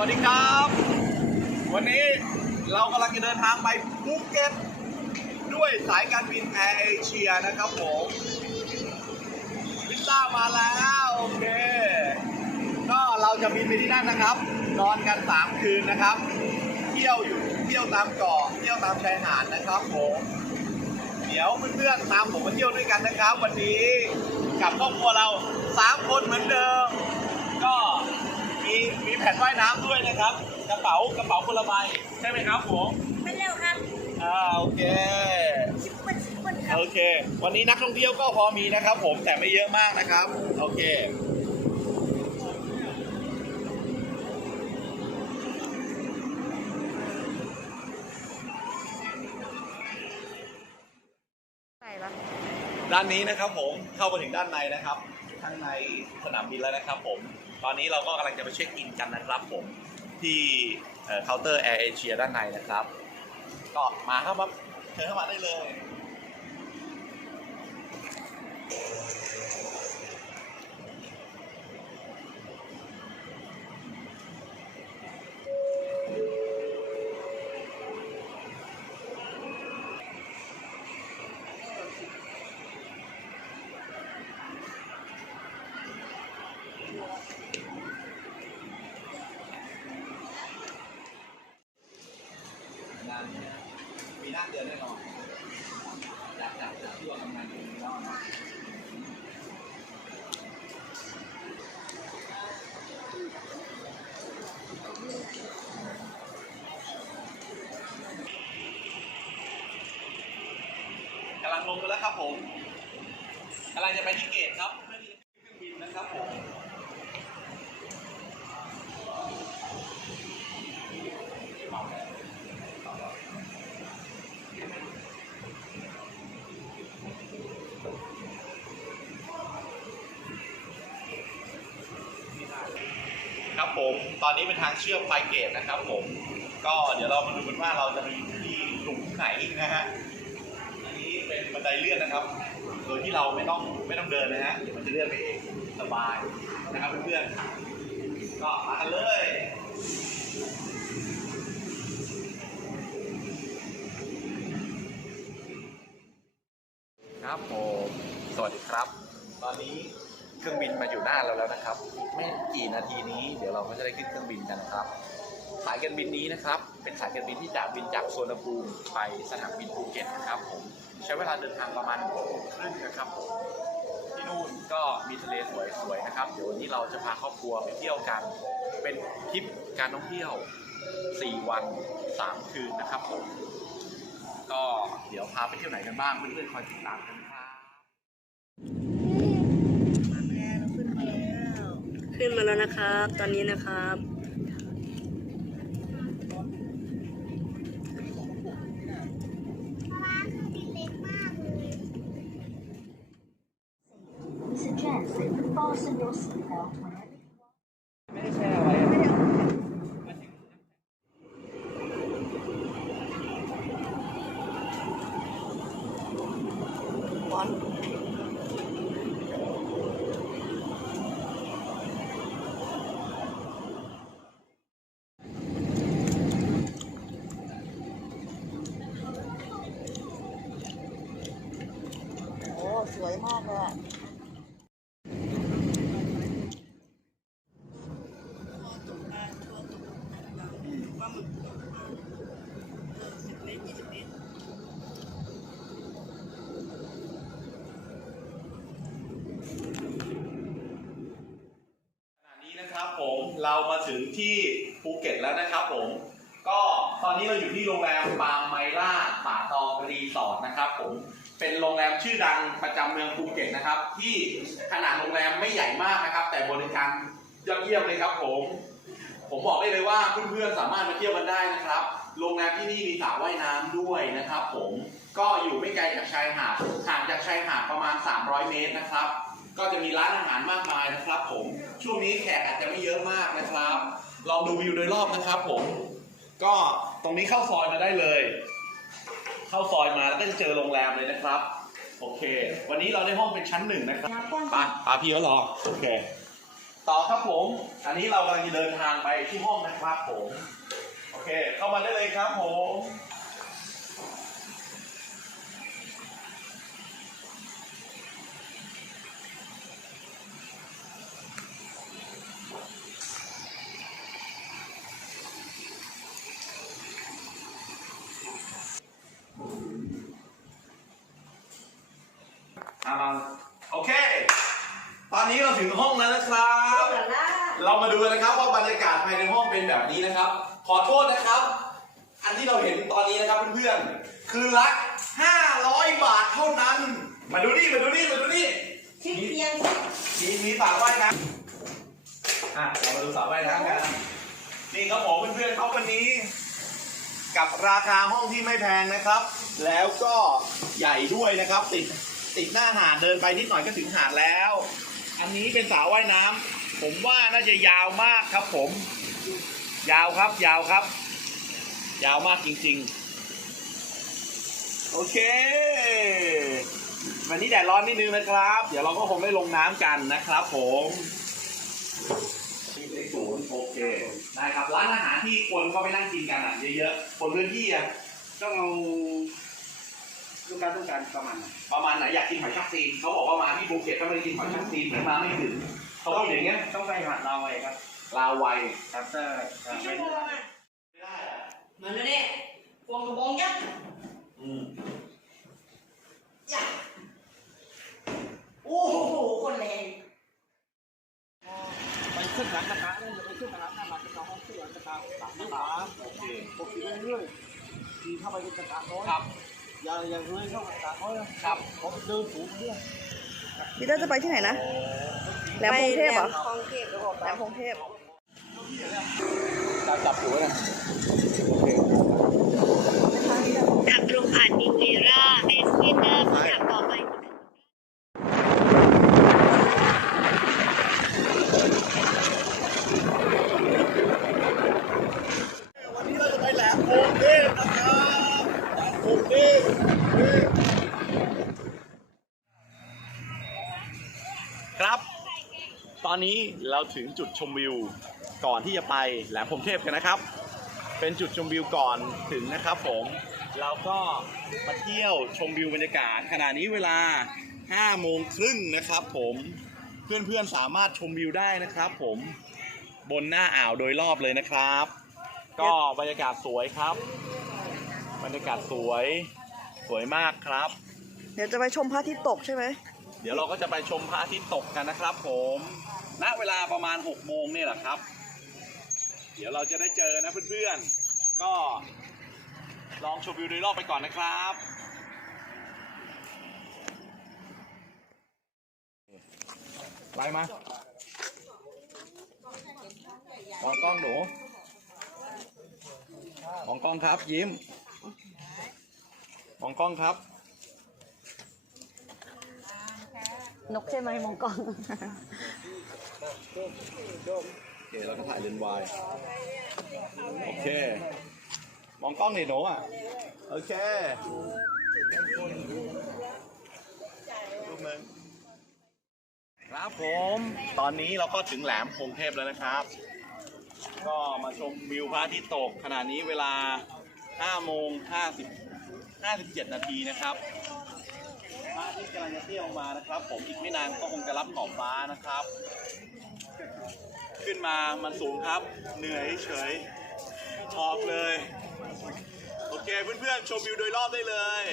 วัสดีครับ วันนี้เรากำลังจะเดินทางไปภูเก็ตด้วยสายการบินแอร์เอเชียนะครับผมพิซซ่ามาแล้วโอเค ก็เราจะบินไปที่นั่นนะครับ นอนกัน 3 คืนนะครับ เที่ยวอยู่เที่ยวตามเกาะเที่ยวตามชายหาดนะครับผมเดี๋ยวเพื่อนๆตามผมมาเที่ยวด้วยกันนะครับ วันนี้กับครอบครัวเรา 3 คนเหมือนเดิม ก็ แผ่นว่ายน้ำด้วยนะครับ กระเป๋ากระเป๋าคนละใบใช่ไหมครับผมไม่เร็วครับอ่าโอเค ชิบคนชิบคนครับ โอเค วันนี้นักท่องเที่ยวก็พอมีนะครับ ผมแต่ไม่เยอะมากนะครับ โอเค ใส่ปะด้านนี้นะครับผมเข้ามาถึงด้านในนะครับ ข้างในสนามบินแล้วนะครับผม ตอนนี้เราก็กำลังจะไปเช็คอินกันนะครับผมที่เคาน์เตอร์แอร์เอเชียด้านในนะครับ ก็มาครับมาเชิญเข้ามาได้เลย งานนี้มีหน้าเดือนแน่นอน อนนี้เป็นทางเชื่อมไฟเกตนะครับผม ก็เดี๋ยวเรามาดูกันว่าเราจะไปที่กลุ่มไหนนะฮะ อันนี้เป็นบันไดเลื่อนนะครับ โดยที่เราไม่ต้องไม่ต้องเดินนะฮะ เดี๋ยวมันจะเลื่อนไปเองสบายนะครับเพื่อนๆ ก็มากันเลยครับผม สวัสดีครับ ตอนนี้ เครื่องบินมาอยู่หน้าเราแล้วนะครับ ไม่กี่นาทีนี้เดี๋ยวเราก็จะได้ขึ้นเครื่องบินกันนะครับ สายการบินนี้นะครับ เป็นสายการบินที่จากบินจากโซนภูมิไปสนามบินภูเก็ตนะครับผมใช้เวลาเดินทางประมาณหกโมงครึ่งนะครับผมที่นู่นก็มีทะเลสวยๆนะครับ เดี๋ยววันนี้เราจะพาครอบครัวไปเที่ยวกัน เป็นทริปการท่องเที่ยว 4 วัน 3 คืนนะครับผมก็เดี๋ยวพาไปเที่ยวไหนกันบ้างเพื่อนๆคอยติดตามกันครับ มาแล้วขึ้นมาแล้ว ขึ้นมาแล้วนะครับ ตอนนี้นะครับ Mr. Jensen, fasten your seatbelt whenever ไม่ได้แช่ไว้ บอลโอ้ สวยมากเลยอะขณะนี้นะครับผม เรามาถึงที่ภูเก็ตแล้วนะครับผม ก็ตอนนี้เราอยู่ที่โรงแรมปามไมล่าป่าตองรีสอร์ทนะครับผม เป็นโรงแรมชื่อดังประจำเมืองภูเก็ตนะครับ ที่ขนาดโรงแรมไม่ใหญ่มากนะครับ แต่บริการยอดเยี่ยมเลยครับผม ผมบอกได้เลยว่าเพื่อนๆสามารถมาเที่ยวกันได้นะครับ โรงแรมที่นี่มีสระว่ายน้ำด้วยนะครับ ผม ก็อยู่ไม่ไกลจากชายหาด ห่างจากชายหาดประมาณ 300 เมตรนะครับ ก็จะมีร้านอาหารมากมายนะครับผม ช่วงนี้แขกอาจจะไม่เยอะมากนะครับ ลองดูวิวโดยรอบนะครับผม ก็ตรงนี้เข้าซอยมาได้เลย เข้าซอยมาแล้วก็จะเจอโรงแรมเลยนะครับ โอเค วันนี้เราได้ห้องเป็นชั้นหนึ่งนะครับน้ำกว้างไปปาพี่ก็รอ โอเคไปต่อครับผม อันนี้เรากำลังจะเดินทางไปที่ห้องนะครับผม โอเค เข้ามาได้เลยครับผม อ่าโอเค ตอนนี้เราถึงห้องแล้วนะครับ เรามาดูกันนะครับว่าบรรยากาศภายในห้องเป็นแบบนี้นะครับ ขอโทษนะครับ อันที่เราเห็นตอนนี้นะครับเพื่อนๆ คือละ500 บาทเท่านั้น มาดูนี่มาดูนี่มาดูนี่ชิคเพียงมีมีสระว่ายน้ำอะเรามาดูสระว่ายน้ำกันนี่ครับผมเพื่อนๆเขาวันนี้กับราคาห้องที่ไม่แพงนะครับ แล้วก็ใหญ่ด้วยนะครับติด ติดหน้าหาดเดินไปนิดหน่อยก็ถึงหาดแล้ว อันนี้เป็นสระว่ายน้ำผมว่าน่าจะยาวมากครับผม ยาวครับ ยาวครับ ยาวมากจริง ๆ โอเค วันนี้แดดร้อนนิดนึงนะครับ เดี๋ยวเราก็คงได้ลงน้ำกันนะครับ ผมเลขศูนย์โอเคได้ครับร้านอาหารที่คนเขาไปนั่งกินกันอะเยอะๆคนพื้นที่อะต้องเอา ลูกค้าต้องการประมาณไหนประมาณไหนอยากกินหอยชักซีนเขาบอกว่ามาที่ภูเก็ตก็ไม่ได้กินหอยชักซีนเหมือนมาไม่ถึงเขาพูดอย่างเงี้ยต้องไปหาดลาวไว้ครับลาวัยครับถ้าถ้าชั่ไม่วโมงอะมันแล้วเนี่ยพวงกระบองยักษ์อืมจ้ะโอ้โหคนแรงไปขึ้นหลังกระทะนั่นจะไปขึ้นหลังหน้าหลังกระทะห้องขึ้นหลังกระทะสามสามโอเคหกสิบเรื่อยๆทีเข้าไปเป็นกระทะน้อยครับ อย่าอย่าเลยเข้ากระทะน้อยครับผมเดินสูงเรื่อยพี่เต้จะไปที่ไหนนะแหลมพงเทพเหรอแหลมพงเทพตามจับอยู่นะขับลงผ่านนิเวราเอสวินเนอร์ขับต่อไป วันนี้เราจะไปแหลมโพงเทพนะครับแหลมโพงเทพครับ ตอนนี้เราถึงจุดชมวิวก่อนที่จะไปแหลมพรหมเทพกันนะครับ เป็นจุดชมวิวก่อนถึงนะครับผมเราก็มาเที่ยวชมวิวบรรยากาศขณะนี้เวลา5โมงครึ่งนะครับผมเพื่อนๆสามารถชมวิวได้นะครับผมบนหน้าอ่าวโดยรอบเลยนะครับ ก็บรรยากาศสวยครับ บรรยากาศสวยสวยมากครับ เดี๋ยวจะไปชมพระอาทิตย์ตกใช่ไหม เดี๋ยวเราก็จะไปชมพระอาทิตย์ตกกันนะครับผม ณเวลาประมาณ6โมงนี่แหละครับ เดี๋ยวเราจะได้เจอนะเพื่อนๆ ก็ลองชมวิวโดยรอบไปก่อนนะครับไปมามองกล้องหนูมองกล้องครับยิ้มมองกล้องครับ นกใช่ไหมมองกล้อง โอเคเราก็ถ่ายเลนส์วายโอเค มองกล้องหน่อยหนูอะ โอเครูปหนึงครับผม ตอนนี้เราก็ถึงแหลมพงเทพแล้วนะครับ ก็มาชมวิวพระอาทิตย์ตกขณะนี้เวลา 5 โมง 50 57 นาทีนะครับพระอาทิตย์กำลังจะเที่ยงลงมานะครับ ผมอีกไม่นานก็คงจะรับขอบฟ้านะครับ ขึ้นมามันสูงครับ เหนื่อยเฉยชอบเลย โอเคเพื่อนๆ ชมวิวโดยรอบได้เลย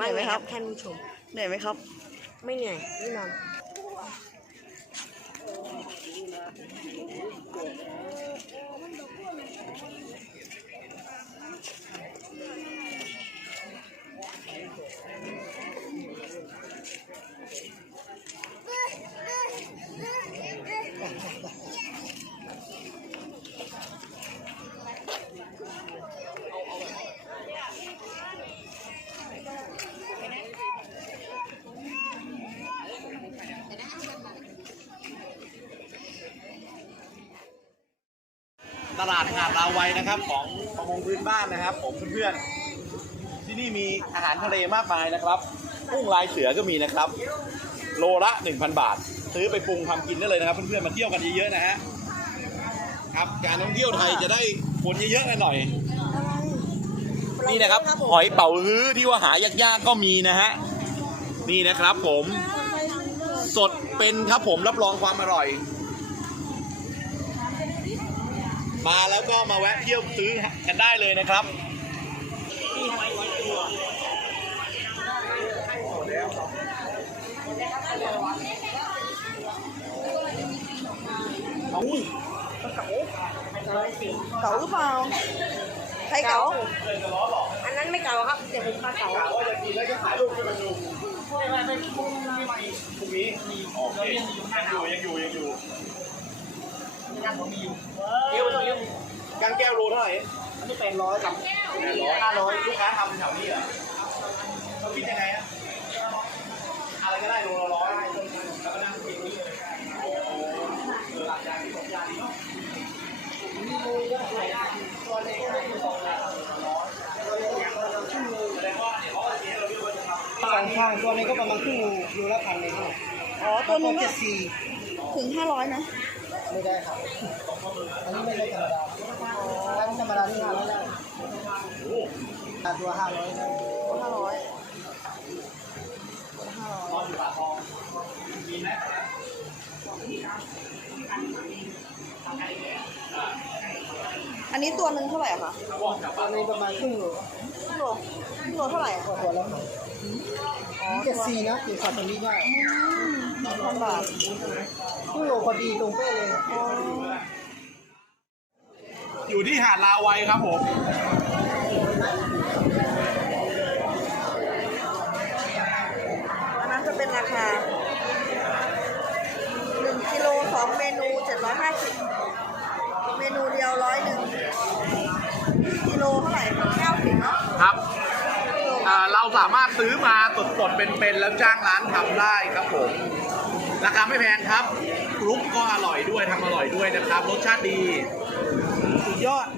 ไม่ไหมครับท่านผู้ชม เหนื่อยไหมครับ ไม่เหนื่อยไม่นอน ตลาดหาดราวัยนะครับ ของประมงพื้นบ้านนะครับ ผมเพื่อนๆที่นี่มีอาหารทะเลมากมายนะครับกุ้งลายเสือก็มีนะครับ โลละ 1,000 บาท ซื้อไปปรุงทำกินได้เลยนะครับ เพื่อนๆมาเที่ยวกันเยอะๆนะฮะครับการท่องเที่ยวไทยจะได้คนเยอะๆหน่อยนี่นะครับหอยเป๋าฮื้อที่ว่าหายากๆก็มีนะฮะนี่นะครับผมสดเป็นครับผมรับรองความอร่อย มาแล้วก็มาแวะเที่ยวซื้อกันได้เลยนะครับเก๋าหรือเปล่าใครเก๋าอันนั้นไม่เก่าครับเดี๋ยวผมมาเก่าว่าจะกินแล้วจะถ่ายรูปกันมาดูพรุ่งนี้โอเคยังอยู่ยังอยู่ยังอยู่ เดี๋ยวเดี๋ยวกางแก้วโลเท่าไหร่อันนี้แปดร้อยกับแปดร้อยห้าร้อยลูกค้าทำแถวนี้เหรอเขาคิดยังไงฮะอะไรก็ได้โลละร้อยแล้วก็นั่งกินนี่เลยโอ้โหเออหลักอย่างที่สองอย่างนี้เนาะแสดงว่าเดี๋ยวเขาจะเสียเราด้วยว่าจะทำสองข้างตัวนี้ก็ประมาณครึ่งโลละพันเลยครับอ๋อตัวนึงเจ็อะดสี่ถึงห้าร้อยนะ ไม่ได้ครับ อันนี้ไม่ได้ธรรมดาถ้าธรรมดาที่ห้าร้อยได้ค่าตัวห้าร้อยได้ห้าร้อยนอนอยู่ปากคลองมีไหมอันนี้ตัวหนึ่งเท่าไหร่อะคะบอกกลับตับ้าวนนี้ประมาณครึ่งโลครึ่งโลครึ่งโลเท่าไหร่อะก็ตัวละพันเจ็ดสี่นะติดขาดตรงนี้ได้หนึ่ง พันบาทครึ่งโลพอดีตรงเป๊ะเลยอ๋ออยู่ที่หาดลาวัยครับผมอันนั้นจะเป็นราคาหนึ่งกิโลสองเมนูเจ็ดร้อยห้าสิบเมนูเดียวร้อยหนึ่งกิโลเท่าไหร่เก้าสิบเนาะครับอ่าเราสามารถซื้อมาสดๆเป็นๆแล้วจ้างร้านทำได้ครับผม ราคาไม่แพงครับกรุ๊ปก็อร่อยด้วยทำอร่อยด้วยนะครับ รสชาติดี สุดยอด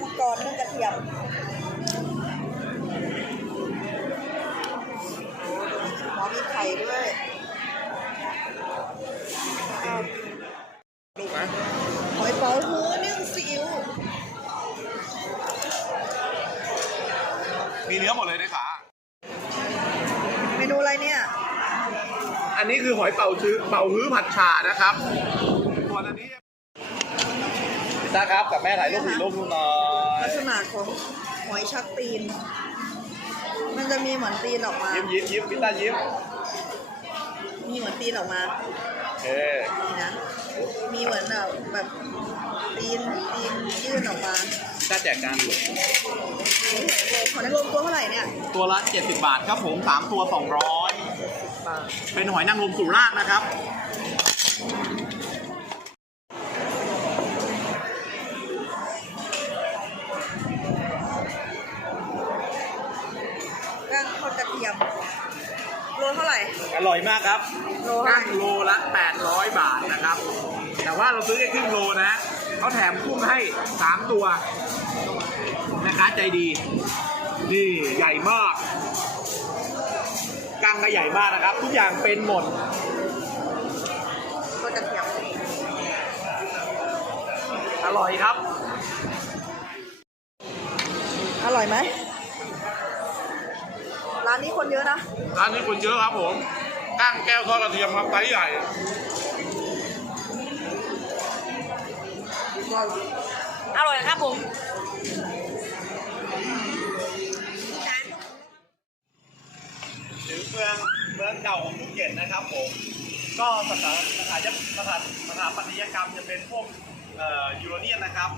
มังกรนึ่งกระเทียมอมีไข่ด้วยอ้าว ลูกนะ หอยเป๋าฮื้อนึ่งซีอิ๊ว มีเนื้อหมดเลยในขา เมนูอะไรเนี่ย อันนี้ คือหอยเป่าชื้อเป่าฮื้อผัดฉ่านะครับส่วนอันนี้นะครับกับแม่ถ่ายรูปถ่ายรูปหน่อยลักษณะของหอยชักตีน มันจะมีเหมือนตีนออกมา ยิ้มยิ้มยิ้มพิต้ายิ้ม มีเหมือนตีนออกมาเออนี่นะ มีเหมือนแบบแบบตีนตีนยื่นออกมาถ้าแจกการอยู่ขอได้รวมตัวเท่าไหร่เนี่ย ตัวละ 70 บาทครับผม 3 ตัว 200 เป็นหอยนางรมสุราษฎร์นะครับก้างทอดกระเทียมโลเท่าไหร่ อร่อยมากครับโลเท่าไหร่ กั้งโลละ 800 บาทนะครับ แต่ว่าเราซื้อแค่ครึ่งโลนะ เขาแถมกุ้งให้ 3 ตัว นะคะใจดี นี่ใหญ่มาก กั้งก็ใหญ่มากนะครับ ทุกอย่างเป็นหมดทอดกระเทียมอร่อยครับ อร่อยไหม ร้านนี้คนเยอะนะ ร้านนี้คนเยอะครับผมกั้งแก้วทอดกระเทียมครับไซส์ใหญ่อร่อยครับผม มืองเมืองเก่าของภูเก็ตนะครับผมก็สถาสถาสถาสถาปัตยกรรมจะเป็นพวกยูโรเนียนนะครับ